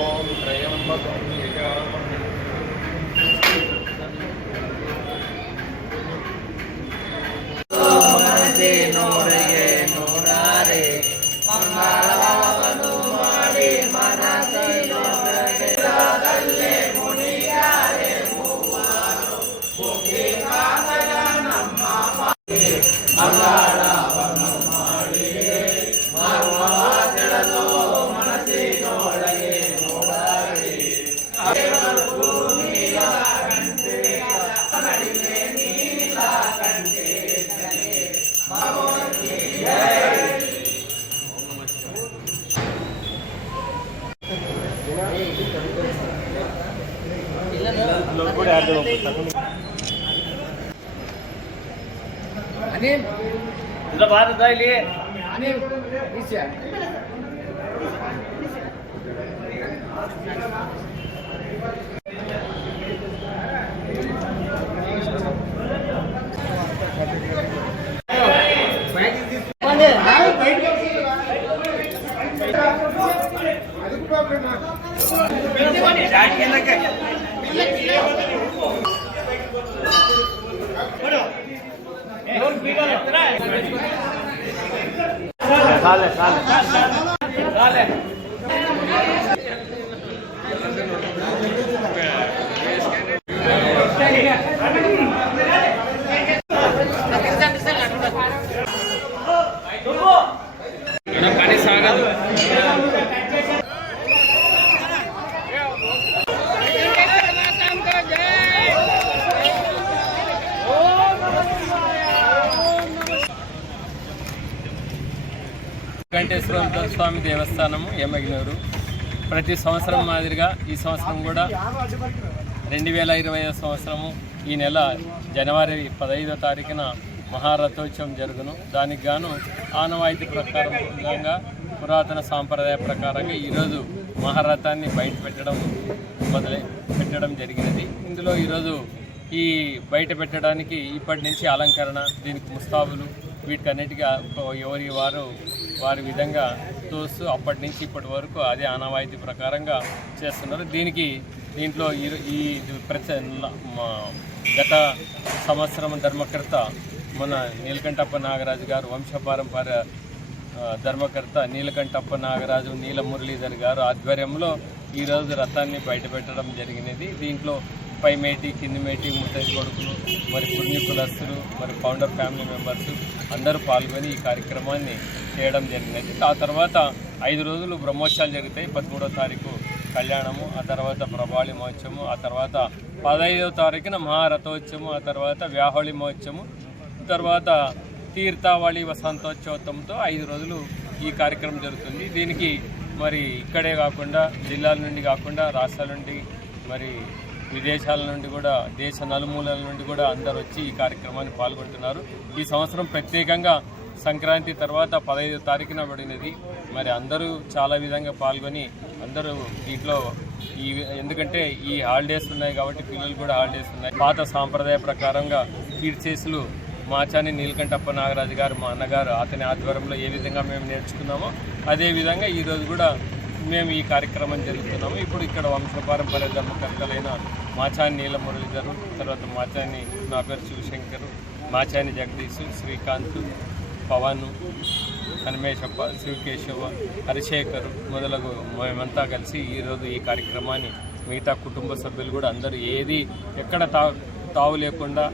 ఓం త్రయంబకం ನೋಡಿಗೆ ನೋಡಾರೆ ಮಂಗಳವನ್ನು ಮಾಡಿ ಮನಸ್ಸಲ್ಲೇ ಮುನಿಯಾರೆ ಮೂವರು ಮುಗಿ ಕಾಗಲ ನಮ್ಮ ಮಂಗಳವನ್ನು ಮಾಡಿ ಮರ್ಮವಾದಳಲು ಮನಸ್ಸಿನೊಳಗೆ ನೋಡಾರೆ ಭೂಮಿಯ ಕಂಠೆ ಕಡಿಮೆ ನೀಲ ಕಂಠೆ बात लिए కానీ సాగదు. వెంకటేశ్వర స్వామి దేవస్థానము ఎమ్మగినూరు ప్రతి సంవత్సరం మాదిరిగా ఈ సంవత్సరం కూడా 2020 సంవత్సరము ఈ నెల జనవరి 15వ తారీఖున మహారథోత్సవం జరుగును. దానికి గాను ఆనవాయితీ ప్రకారంగా పురాతన సాంప్రదాయ ప్రకారంగా ఈరోజు మహారథాన్ని బయట పెట్టడం జరిగినది. ఇందులో ఈరోజు ఈ బయట పెట్టడానికి ఇప్పటి నుంచి అలంకరణ, దీనికి ముస్తాబులు, వీటికన్నిటిగా వారి విధంగా తోస్తూ అప్పటి నుంచి ఇప్పటి వరకు అదే ఆనవాయితీ ప్రకారంగా చేస్తున్నారు. దీంట్లో ఈ గత సంవత్సరం ధర్మకర్త మన నీలకంఠప్ప నాగరాజు గారు, వంశపారంపర్య ధర్మకర్త నీలకంఠప్ప నాగరాజు నీల మురళీధర్ గారు ఆధ్వర్యంలో ఈరోజు రథాన్ని బయటపెట్టడం జరిగినది. దీంట్లో పై మేటి, కింది మేటి, ముత్తైదు కొడుకులు, మరి పుణ్య కులస్తులు, మరి ఫౌండర్ ఫ్యామిలీ మెంబర్స్ అందరూ పాల్గొని ఈ కార్యక్రమాన్ని చేయడం జరిగినది. ఆ తర్వాత 5 రోజులు బ్రహ్మోత్సవాలు జరుగుతాయి. 13వ తారీఖు కళ్యాణము, ఆ తర్వాత ప్రభాళి మహోత్సవము, ఆ తర్వాత 15వ తారీఖున మహారథోత్సవము, ఆ తర్వాత వ్యాహోళి మహోత్సవము, తర్వాత తీర్థావళి వసంతోత్సవంతో 5 రోజులు ఈ కార్యక్రమం జరుగుతుంది. దీనికి మరి ఇక్కడే కాకుండా జిల్లాల నుండి కాకుండా రాష్ట్రాల నుండి మరి విదేశాల నుండి కూడా దేశ నలుమూలల నుండి కూడా అందరూ వచ్చి ఈ కార్యక్రమాన్ని పాల్గొంటున్నారు. ఈ సంవత్సరం ప్రత్యేకంగా సంక్రాంతి తర్వాత 15వ తారీఖున పడినది. మరి అందరూ చాలా విధంగా పాల్గొని అందరూ దీంట్లో ఎందుకంటే ఈ హాలిడేస్ ఉన్నాయి కాబట్టి పిల్లలు కూడా హాలిడేస్ ఉన్నాయి. పాత సాంప్రదాయ ప్రకారంగా కీర్తిశేషులు మాచాని నీలకంఠప్ప నాగరాజు గారు, మా అన్నగారు, అతని ఆధ్వర్యంలో ఏ విధంగా మేము నేర్చుకున్నామో అదేవిధంగా ఈరోజు కూడా మేము ఈ కార్యక్రమం జరుగుతున్నాము. ఇప్పుడు ఇక్కడ వంశపారంపర్య ధర్మకర్తలైన మాచాని నీల మురళీధరు, తర్వాత మాచాని నా పేరు శివశంకరు, మాచాని జగదీశ్, శ్రీకాంత్, పవన్, హనుమేశప్ప, శివకేశవ, హరిశేఖర్ మొదలగు మేమంతా కలిసి ఈరోజు ఈ కార్యక్రమాన్ని మిగతా కుటుంబ సభ్యులు కూడా అందరూ ఎక్కడ తావు లేకుండా